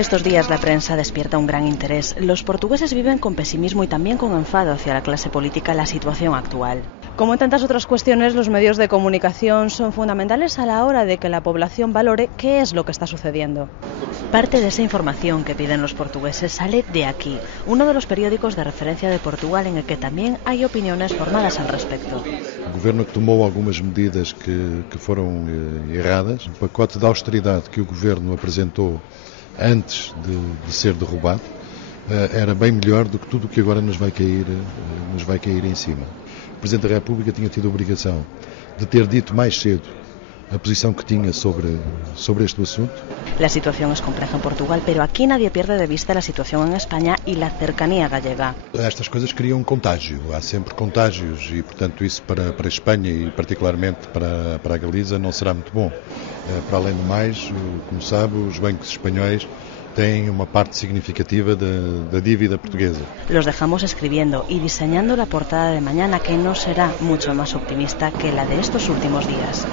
Estos días la prensa despierta un gran interés. Los portugueses viven con pesimismo y también con enfado hacia la clase política la situación actual. Como en tantas otras cuestiones, los medios de comunicación son fundamentales a la hora de que la población valore qué es lo que está sucediendo. Parte de esa información que piden los portugueses sale de aquí, uno de los periódicos de referencia de Portugal en el que también hay opiniones formadas al respecto. O governo tomou algumas medidas que foram erradas. O pacote de austeridade que o governo apresentou antes de ser derrubado era bem melhor do que tudo o que agora nos vai cair em cima. O Presidente da República tinha tido a obrigação de ter dito mais cedo a posição que tinha sobre este asunto. La situación es compleja en Portugal, pero aquí nadie pierde de vista la situación en España y la cercanía gallega. Estas coisas criam contágio, há sempre contágios e, portanto, isso para a Espanha e particularmente para a Galiza não será muito bom. Para além do mais, como sabe, os bancos espanhóis têm uma parte significativa da dívida portuguesa. Los dejamos escribiendo y diseñando la portada de mañana, que no será mucho más optimista que la de estos últimos días.